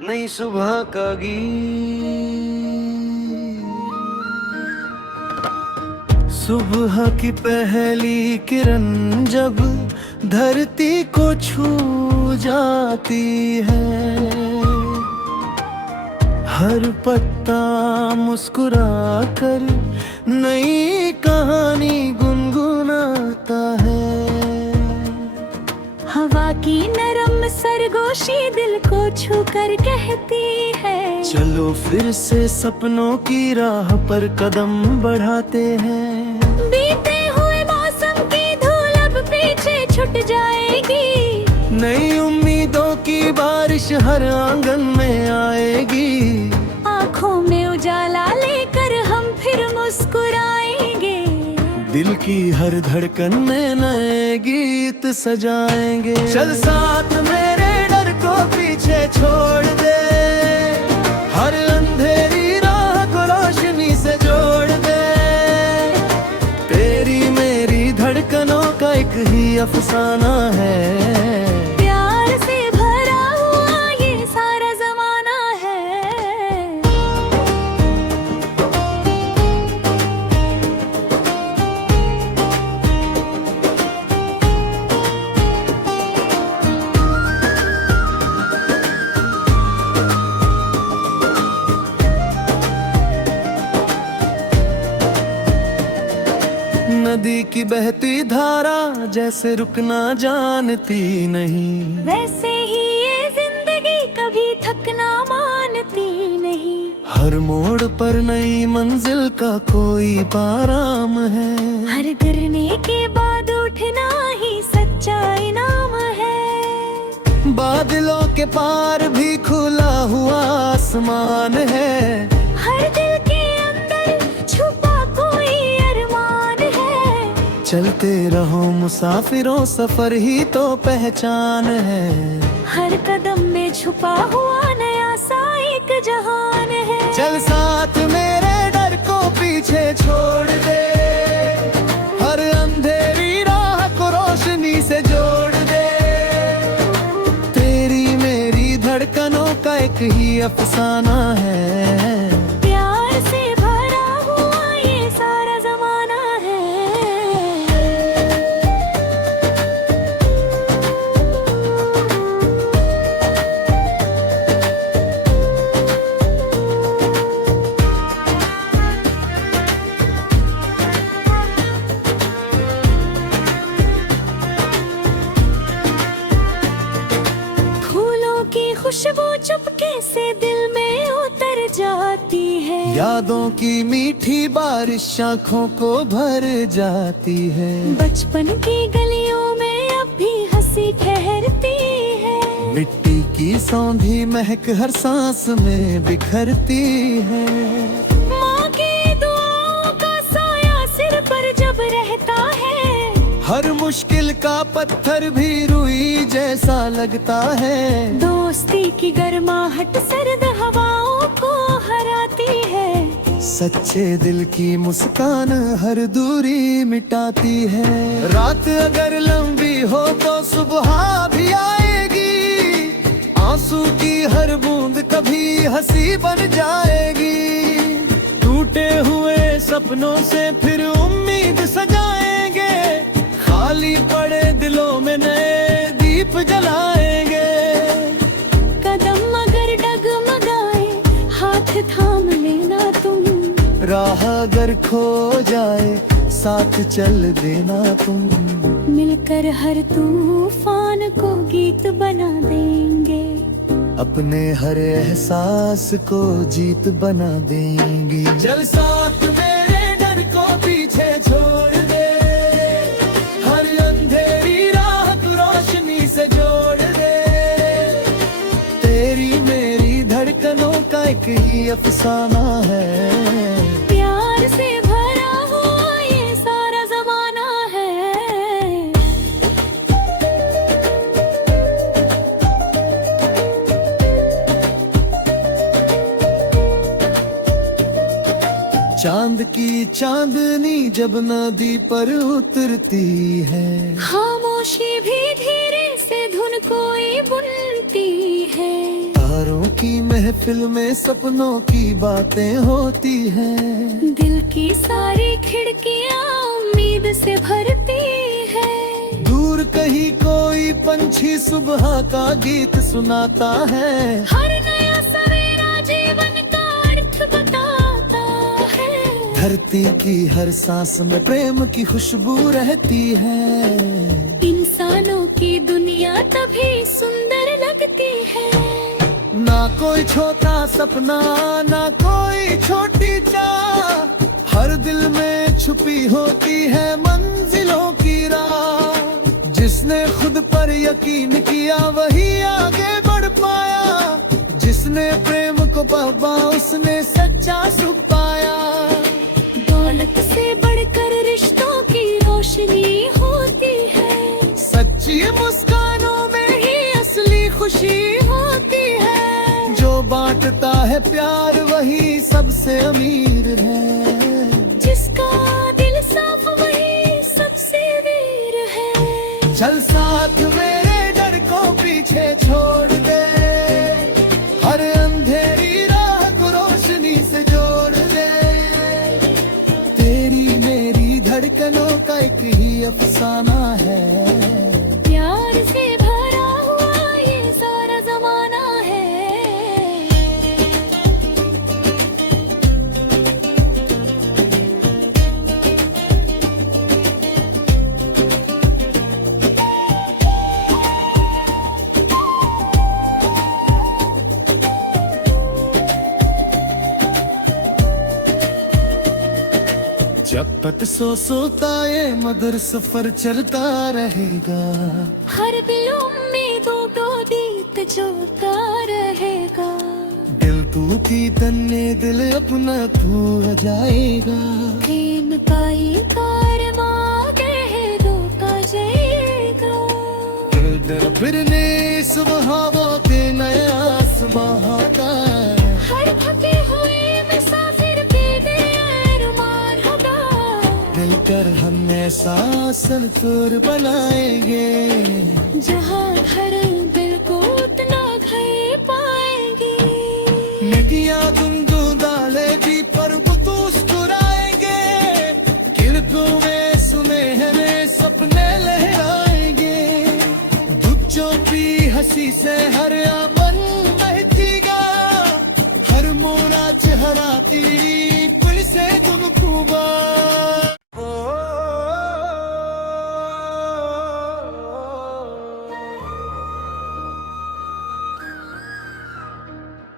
नई सुबह का गीत। सुबह की पहली किरण जब धरती को छू जाती है, हर पत्ता मुस्कुरा कर नई कहानी गुनगुनाता है। हवा की नरम सरगोशी दिल को छू कर कहती है, चलो फिर से सपनों की राह पर कदम बढ़ाते हैं। बीते हुए मौसम की धूल अब पीछे छूट जाएगी, नई उम्मीदों की बारिश हर आंगन में आएगी। आँखों में उजाला लेकर हम फिर मुस्कुराएंगे, दिल की हर धड़कन में नए गीत सजाएंगे। चल साथ मेरे डर को पीछे छोड़ दे, हर अंधेरी राह को रोशनी से जोड़ दे। तेरी मेरी धड़कनों का एक ही अफसाना है, प्यार से भरा हुआ ये सारा जमाना है। नदी की बहती धारा जैसे रुकना जानती नहीं, वैसे ही ये जिंदगी कभी थकना मानती नहीं। हर मोड़ पर नई मंजिल का कोई आराम है, हर गिरने के बाद उठना ही सच्चा इनाम है। बादलों के पार भी खुला हुआ आसमान है, हर दिल के अंदर छुपा कोई अरमान है। चलते रहो मुसाफिरों सफर ही तो पहचान है। हर कदम में छुपा हुआ नया सा एक जहान है। चल साथ मेरे डर को पीछे छोड़ दे, हर अंधेरी राह को रोशनी से जोड़ दे। तेरी मेरी धड़कनों का एक ही अफसाना है, प्यार से भरा हुआ ये सारा जमाना है। खुशबू चुपके से दिल में उतर जाती है, यादों की मीठी बारिश आँखों को भर जाती है। बचपन की गलियों में अब भी हंसी ठहरती है, मिट्टी की सौंधी महक हर सांस में बिखरती है। माँ की दुआओं का साया सिर पर जब रहता है, हर मुश्किल का पत्थर भी रुई जैसा लगता है। दोस्ती की गर्माहट सर्द हवाओं को हराती है, सच्चे दिल की मुस्कान हर दूरी मिटाती है। रात अगर लंबी हो तो सुबह भी आएगी, आंसू की हर बूंद कभी हंसी बन जाएगी। टूटे हुए सपनों से फिर उम्मीद सजाएंगे, खाली पड़े दिलों में नए दीप जलाएंगे। कदम अगर डगमगाए हाथ थाम लेना तुम, राह अगर खो जाए साथ चल देना तुम। मिलकर हर तूफान को गीत बना देंगे, अपने हर एहसास को जीत बना देंगी। चल साथ मेरे डर को पीछे छोड़ दे, हर अंधेरी राह को रोशनी से जोड़ दे। तेरी मेरी धड़कनों का एक ही अफसाना है, प्यार से भरा हुआ ये सारा जमाना है। चांद की चांदनी जब नदी पर उतरती है, खामोशी भी धीरे से धुन कोई बुनती है। तारों की महफिल में सपनों की बातें होती हैं। दिल की सारी खिड़कियां उम्मीद से भरती है। दूर कहीं कोई पंछी सुबह का गीत सुनाता है। हर नया सवेरा जीवन का अर्थ बताता है। धरती की हर सांस में प्रेम की खुशबू रहती है। इंसानों की दुनिया तभी सुंदर लगती है। ना कोई छोटा सपना, ना कोई छोटी चाह, हर दिल में छुपी होती है मंजिलों की राह। जिसने खुद पर यकीन किया वही आगे बढ़ पाया। जिसने प्रेम को पाया उसने सच्चा सुख पाया। दौलत से बढ़कर रिश्तों की रोशनी होती है। सच्ची मुस्कानों में ही असली खुशी होती है। जो बांटता है प्यार वही सबसे अमीर है। जिसका दिल साफ वही सबसे वीर है। चल साथ मेरे डर को पीछे छोड़ दे। हर अंधेरी राह को रोशनी से जोड़ दे। तेरी मेरी धड़कनों का एक ही अफसाना है। प्यार से भरा हुआ ये सारा जमाना है। जब तक सोता ये मधुर सफर चलता रहेगा। हर दिल उम्मीदों को दीप जलता रहेगा। दिल तू की तन्ने दिल अपना खो जाएगा। प्रेम पाई कार मांगे रोका जाएगा। फिर फिरने सुबह वो पे नया आसमां आता है। हर थके हुए मुसाफिर पे नया अरमान होगा। मिलकर हम ऐसा संतूर बनाएंगे। जहाँ हर दिल को उतना घर पाएंगे। नदियाँ गुनगुनाएगी पर मुस्कुराएंगे। खिड़कियों में सुनहरे सपने लहराएंगे। बच्चों की हंसी से हर अमन महकेगा। हर मोरा चेहरा तेरी पुल से तुम खूबा।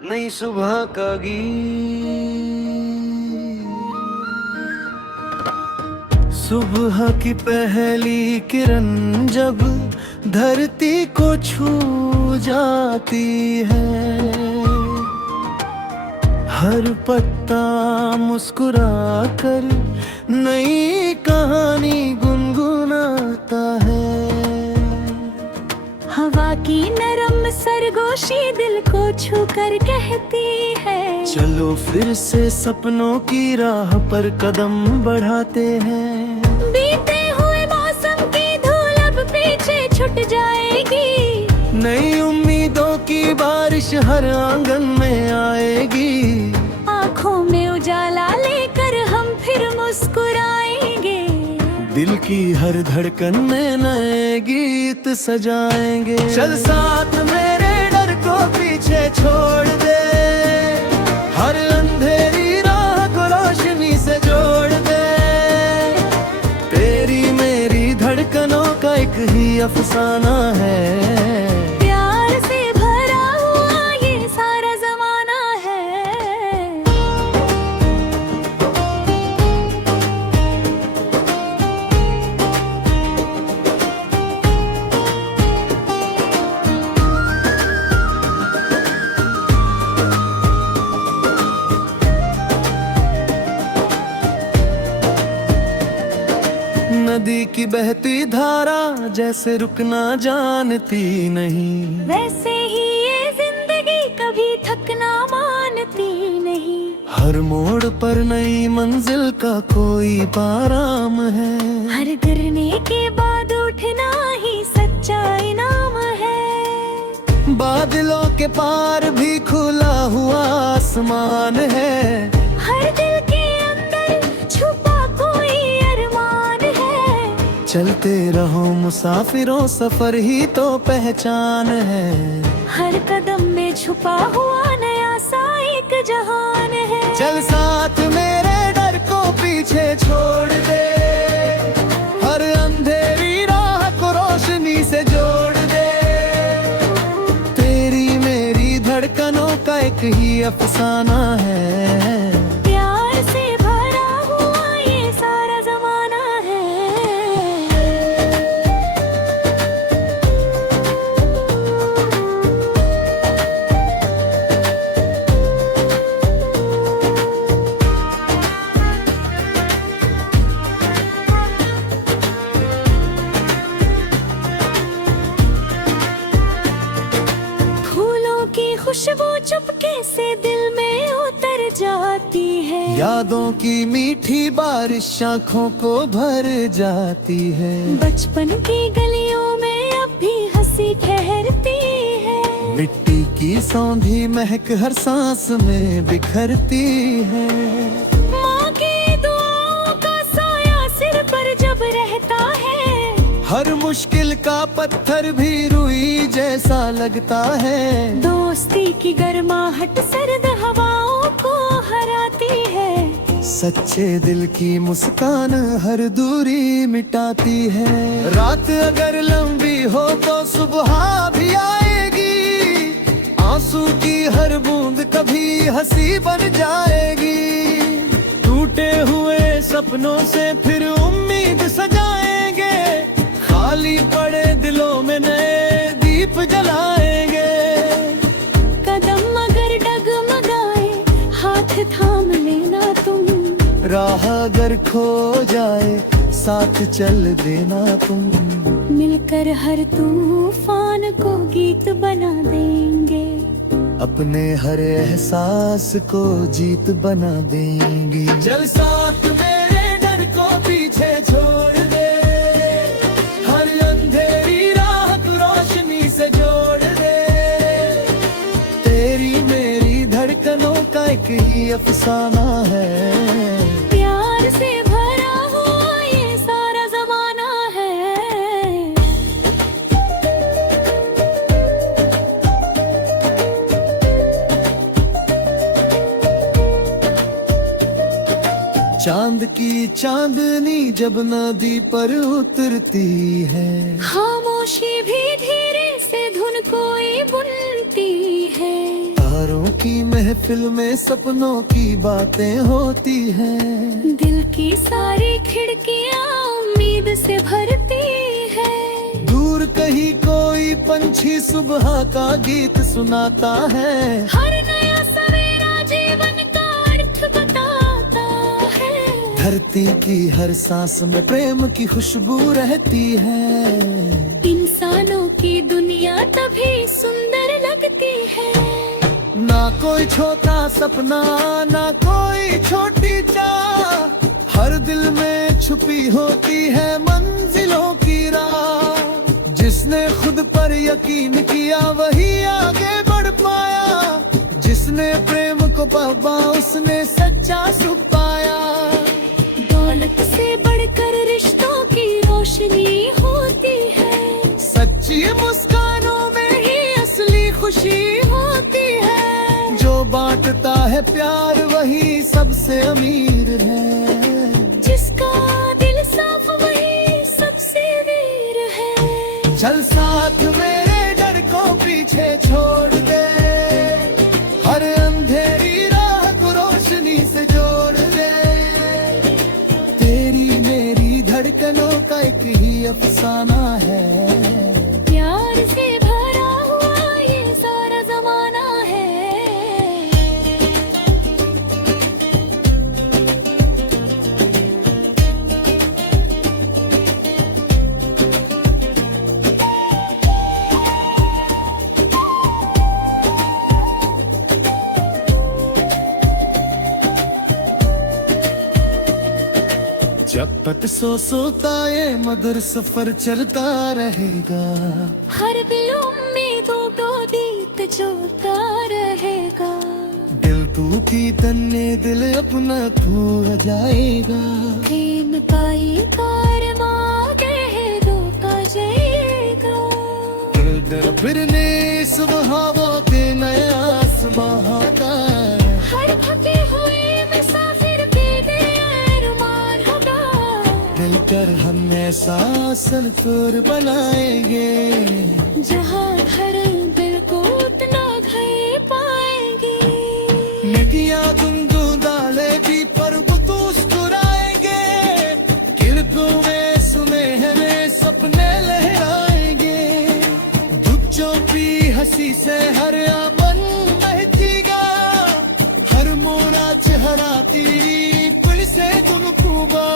नई सुबह का गीत। सुबह की पहली किरण जब धरती को छू जाती है। हर पत्ता मुस्कुरा कर नई कहानी गुनगुनाता है। हवा की नरम सरगोशी दिल को छू कर कहती है। चलो फिर से सपनों की राह पर कदम बढ़ाते हैं। बीते हुए मौसम की धूल अब पीछे छूट जाएगी। नई उम्मीदों की बारिश हर आंगन में आएगी। आँखों में उजाला लेकर हम फिर मुस्कुराएंगे। दिल की हर धड़कन में नए गीत सजाएंगे। चल साथ मेरे डर को पीछे छोड़ दे। हर अंधेरी राह को रोशनी से जोड़ दे। तेरी मेरी धड़कनों का एक ही अफसाना है। प्यार से भरा हुआ ये सारा जमाना है। नदी की बहती धारा जैसे रुकना जानती नहीं। वैसे ही ये जिंदगी कभी थकना मानती नहीं। हर मोड़ पर नई मंजिल का कोई आराम है। हर गिरने के बाद उठना ही सच्चा इनाम है। बादलों के पार भी खुला हुआ आसमान है। हर दिल के अंदर छुपा कोई अरमान है। चलते रहो मुसाफिरों, सफर ही तो पहचान है। हर कदम में छुपा हुआ नया सा एक जहान है। चल साथ मेरे, डर को पीछे छोड़ दे। हर अंधेरी राह को रोशनी से जोड़ दे। तेरी मेरी धड़कनों का एक ही अफसाना है। प्यार से भरा हुआ ये सारा जमाना है। फूलों की खुशबू चुपके से दिल में उतर जाती है। यादों की मीठी बारिश आँखों को भर जाती है। बचपन की गलियों में अब भी हंसी ठहरती है। मिट्टी की सौंधी महक हर सांस में बिखरती है। माँ की दुआओं का साया सिर पर जब रहता है। हर मुश्किल का पत्थर भी रुई जैसा लगता है। दोस्ती की गर्माहट सर्द हवाओं को हराती है। सच्चे दिल की मुस्कान हर दूरी मिटाती है। रात अगर लंबी हो तो सुबह भी आएगी। आंसू की हर बूंद कभी हंसी बन जाएगी। टूटे हुए सपनों से फिर उम्मीद सजाएंगे। खाली पड़े दिलों में नए दीप जलाएंगे। कदम अगर डगमगाए हाथ थाम लेना तुम। राह अगर खो जाए साथ चल देना तुम। मिलकर हर तूफान को गीत बना देंगे। अपने हर एहसास को जीत बना देंगे। चल साथ मेरे, डर को पीछे छोड़ दे। हर अंधेरी राह को रोशनी से जोड़ दे। तेरी मेरी धड़कनों का एक ही अफसाना है। प्यार से भरा हुआ ये सारा जमाना है। चांद की चांदनी जब नदी पर उतरती है। खामोशी भी धीरे से धुन कोई बुनती है। तारों की महफिल में सपनों की बातें होती हैं। दिल की सारी खिड़कियां उम्मीद से भरती है। दूर कहीं कोई पंछी सुबह का गीत सुनाता है। हर नया सवेरा जीवन का अर्थ बताता है। धरती की हर सांस में प्रेम की खुशबू रहती है। इंसानों की दुनिया तभी सुंदर लगती है। ना कोई छोटा सपना, ना कोई छोटी चाह। हर दिल में छुपी होती है मंजिलों की राह। जिसने खुद पर यकीन किया वही आगे बढ़ पाया। जिसने प्रेम को पाया उसने सच्चा सुख पाया। दौलत से बढ़कर रिश्तों की रोशनी होती है। सच्ची मुस्कानों में ही असली खुशी होती है। जो बांटता है प्यार वही सबसे अमीर है। जिसका दिल साफ वही सबसे वीर है। चल साथ मेरे, डर को पीछे छोड़ दे। हर अंधेरी राह को रोशनी से जोड़ दे। तेरी मेरी धड़कनों का एक ही अफसाना है। प्यार से भरा हुआ ये सारा जमाना है। जब तक सोता ये मधुर सफर चलता रहेगा। हर दिल उम्मीदों को दी जोता रहेगा। दिल तू की तन्ने दिल अपना खो जाएगा। प्रेम पाई कार मांगे रोका जाएगा। दर फिरने सुबह वो के नया आसमां आता है। हर थके हुए मुसाफिर के लिए अरमान होगा। मिलकर हम ऐसा संतूर बनाएंगे जहाँ हर दिल को उतना घर पाएंगे। नदियाँ गुनगुनाएगी पर वो तो मुस्कुराएंगे। किरणों में सुनहरे सपने लहराएंगे। दुखों की हंसी से हर आमन महकेगा। हर मोरा चेहरा तेरी पुल से गुनगुना।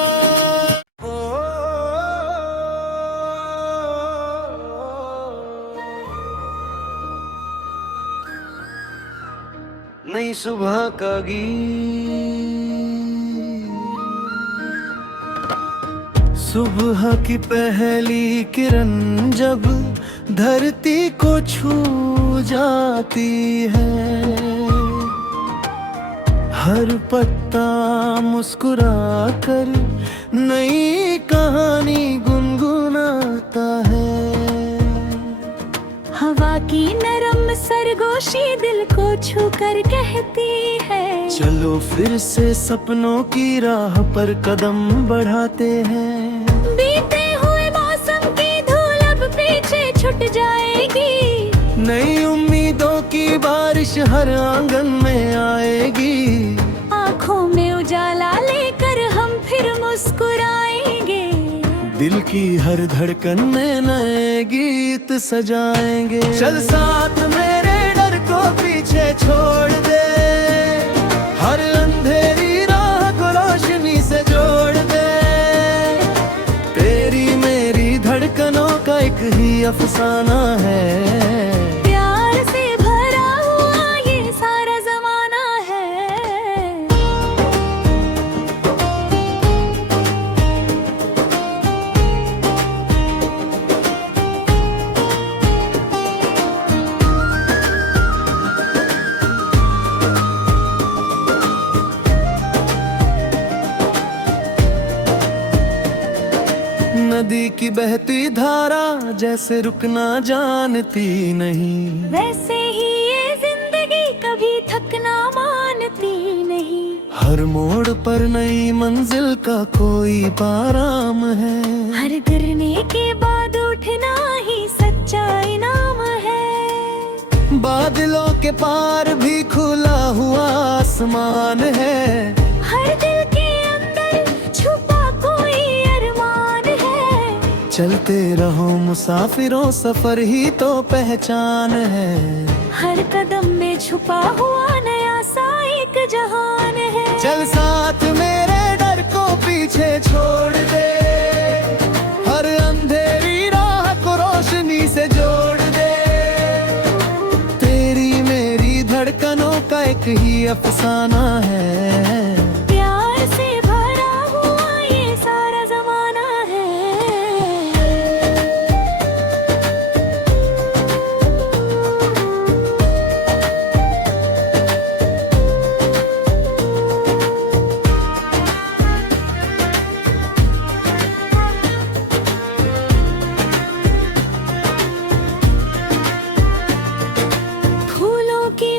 नई सुबह का गीत, सुबह की पहली किरण जब धरती को छू जाती है। हर पत्ता मुस्कुरा कर नई कहानी गुनगुनाता है। हवा की नरम सरगोशी दिल को छू कर कहती है, चलो फिर से सपनों की राह पर कदम बढ़ाते हैं। बीते हुए मौसम की धूल अब पीछे छूट जाएगी। नई उम्मीदों की बारिश हर आंगन में आएगी। आँखों में उजाला लेकर हम फिर मुस्कुराएंगे। दिल की हर धड़कन में नए गीत सजाएंगे। चल साथ मेरे डर को पीछे छोड़ दे। हर अंधेरी राह को रोशनी से जोड़ दे। तेरी मेरी धड़कनों का एक ही अफसाना है। प्यार से भरा हुआ ये सारा जमाना है। नदी की बहती धारा जैसे रुकना जानती नहीं। वैसे ही ये जिंदगी कभी थकना मानती नहीं। हर मोड़ पर नई मंजिल का कोई आराम है। हर गिरने के बाद उठना ही सच्चा इनाम है। बादलों के पार भी खुला हुआ आसमान है। हर दिल के अंदर छुपा कोई अरमान है। चलते रहो मुसाफिरों सफर ही तो पहचान है। हर कदम में छुपा हुआ नया सा एक जहान है। चल साथ मेरे डर को पीछे छोड़ दे। हर अंधेरी राह को रोशनी से जोड़ दे। तेरी मेरी धड़कनों का एक ही अफसाना है। प्यार से भरा हुआ ये सारा जमाना है।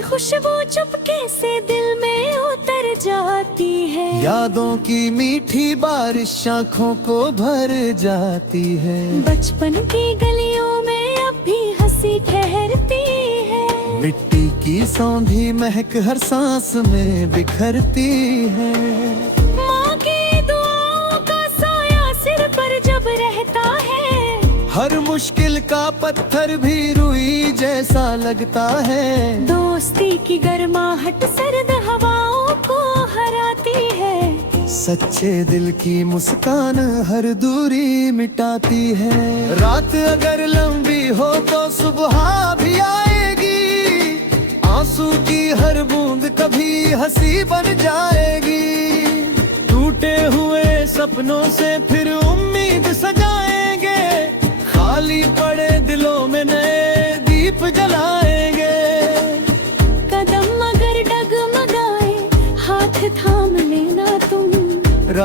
खुशबू चुपके से दिल में उतर जाती है। यादों की मीठी बारिश आँखों को भर जाती है। बचपन की गलियों में अब भी हंसी ठहरती है। मिट्टी की सौंधी महक हर सांस में बिखरती है। माँ की दुआओं का साया सिर पर जब रहता है। हर मुश्किल का पत्थर भी रुई जैसा लगता है। दोस्ती की गर्माहट सर्द हवाओं को हराती है। सच्चे दिल की मुस्कान हर दूरी मिटाती है। रात अगर लंबी हो तो सुबह भी आएगी। आंसू की हर बूंद कभी हंसी बन जाएगी। टूटे हुए सपनों से फिर उम्मीद सजाएंगे। खाली पड़े दिलों में नए दीप जलाएंगे।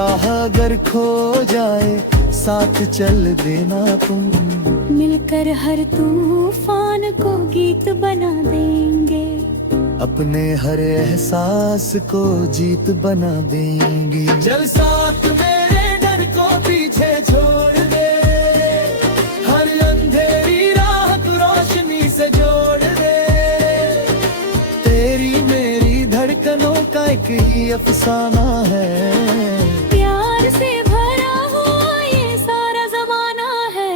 राह अगर खो जाए साथ चल देना तुम। मिलकर हर तूफान को गीत बना देंगे, अपने हर एहसास को जीत बना देंगी। चल साथ मेरे डर को पीछे छोड़ दे, हर अंधेरी राह को रोशनी से जोड़ दे। तेरी मेरी धड़कनों का एक ही अफसाना है, प्यार से भरा हुआ ये सारा जमाना है।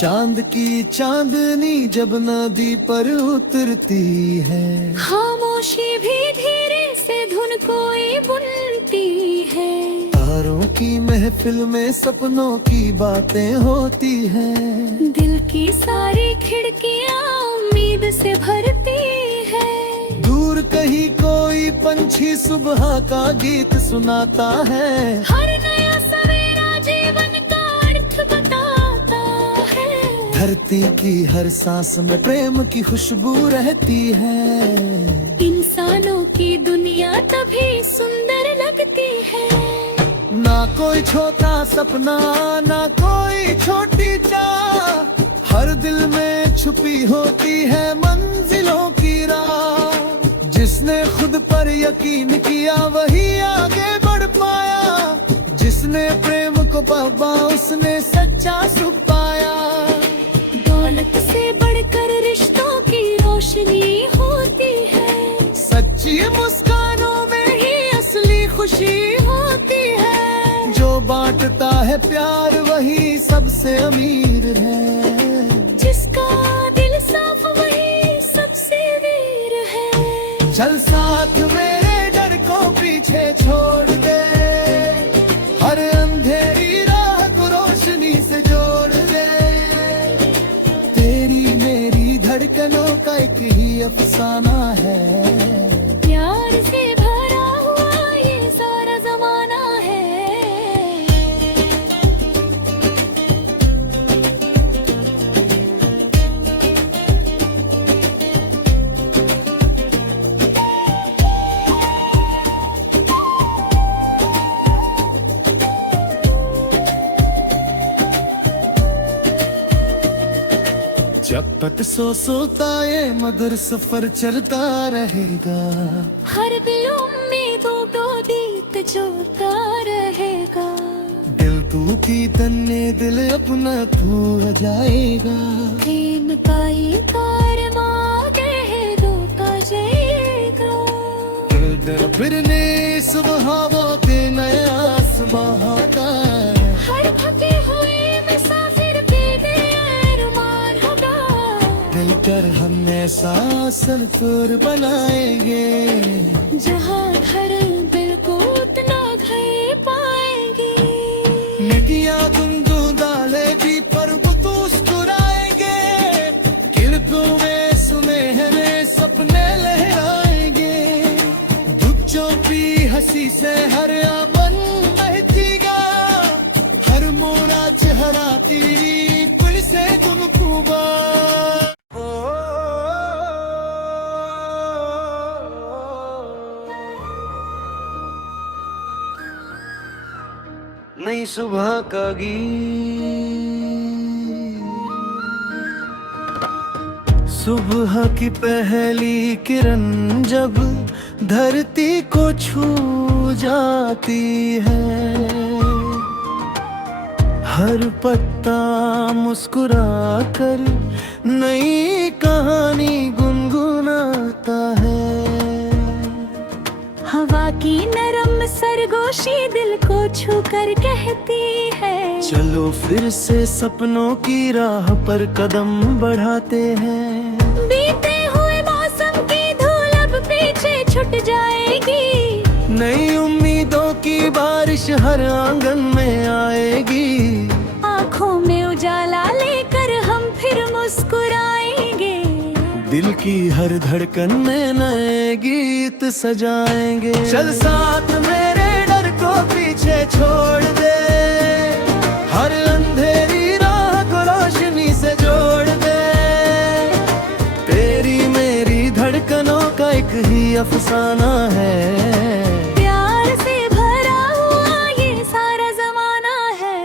चांद की चांदनी जब नदी पर उतरती है, खामोशी भी धीरे से धुन कोई बुनती है। तारों की महफिल में सपनों की बातें होती हैं। दिल की सारी खिड़कियां उम्मीद से भरती है। दूर कहीं कोई पंछी सुबह का गीत सुनाता है, हर नया सवेरा जीवन का अर्थ बताता है। धरती की हर सांस में प्रेम की खुशबू रहती है। इंसानों की दुनिया तभी सुंदर लगती है। ना कोई छोटा सपना ना कोई छोटी चाह, हर दिल में छुपी होती है मंजिलों की राह। जिसने खुद पर यकीन किया वही आगे बढ़ पाया, जिसने प्रेम को पाया उसने सच्चा सुख पाया। दौलत से बढ़कर रिश्तों की रोशनी होती है, सच्ची मुस्कानों में ही असली खुशी होती है। जो बांटता है प्यार वही सबसे अमीर है, जिसका दिल साफ वही सबसे वीर है। चल साथ मेरे डर को पीछे छोड़ दे, हर अंधेरी राह को रोशनी से जोड़ दे। तेरी मेरी धड़कनों का एक ही अफसाना है, प्यार से भरा हुआ ये सारा जमाना है। जब तक सोता ये मधुर सफर चलता रहेगा। हर दिल उम्मीदों को दीप जोता रहेगा। दिल तू की तन्ने दिल अपना तू जाएगा। प्रेम का ये कारवां आगे है रोका जाएगा। दिल फिरने सुबह वो के नया आसमां का, हर थके हुए मुसाफिर के लिए अरमान होगा। मिलकर हम ऐसा संतूर बनाएंगे, जहाँ हर दिल को उतना घर पाएंगे। नदियाँ गुनगुनाएगी पर वो तो मुस्कुराएंगे। किरणों में सुनहरे सपने लहराएंगे। बच्चों की हंसी से हर अमन बहतीगा, हर मोरा चेहरा तेरी पुल से तुमको बा। नई सुबह का गीत, सुबह की पहली किरण जब धरती को छू जाती है। हर पत्ता मुस्कुरा कर नई कहानी गुनगुनाता है। हवा की नरम सरगोशी दिल को छू कर कहती है, चलो फिर से सपनों की राह पर कदम बढ़ाते हैं। बीते हुए मौसम की धूल अब पीछे छूट जाएगी। नई उम्मीदों की बारिश हर आंगन में आएगी। आँखों में उजाला लेकर हम फिर मुस्कुराएंगे। दिल की हर धड़कन में नए गीत सजाएंगे। चल साथ मेरे डर को पीछे छोड़ दे, हर अंधेरी राह को रोशनी एक ही अफसाना है। प्यार से भरा हुआ ये सारा जमाना है।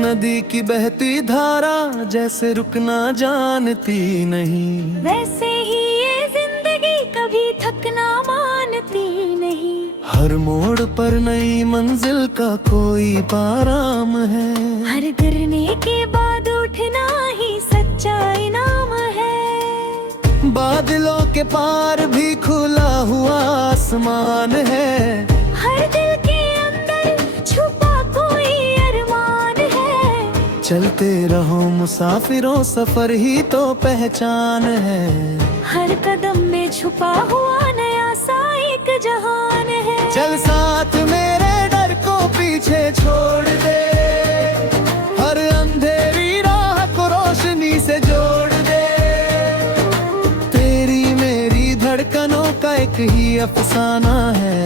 नदी की बहती धारा जैसे रुकना जानती नहीं, वैसे ही ये जिंदगी कभी थकना मानती नहीं। हर मोड़ पर नई मंजिल का कोई पाराम है। हर गिरने के बाद उठना ही सच्चा इनाम है। बादलों के पार भी खुला हुआ आसमान है। हर दिल के अंदर छुपा कोई अरमान है। चलते रहो मुसाफिरों, सफर ही तो पहचान है। हर कदम में छुपा हुआ नया सा एक जहान है। चल साथ मेरे, डर को पीछे छोड़ दे। हर अंधेरी राह को रोशनी से जोड़ दे। तेरी मेरी धड़कनों का एक ही अफसाना है।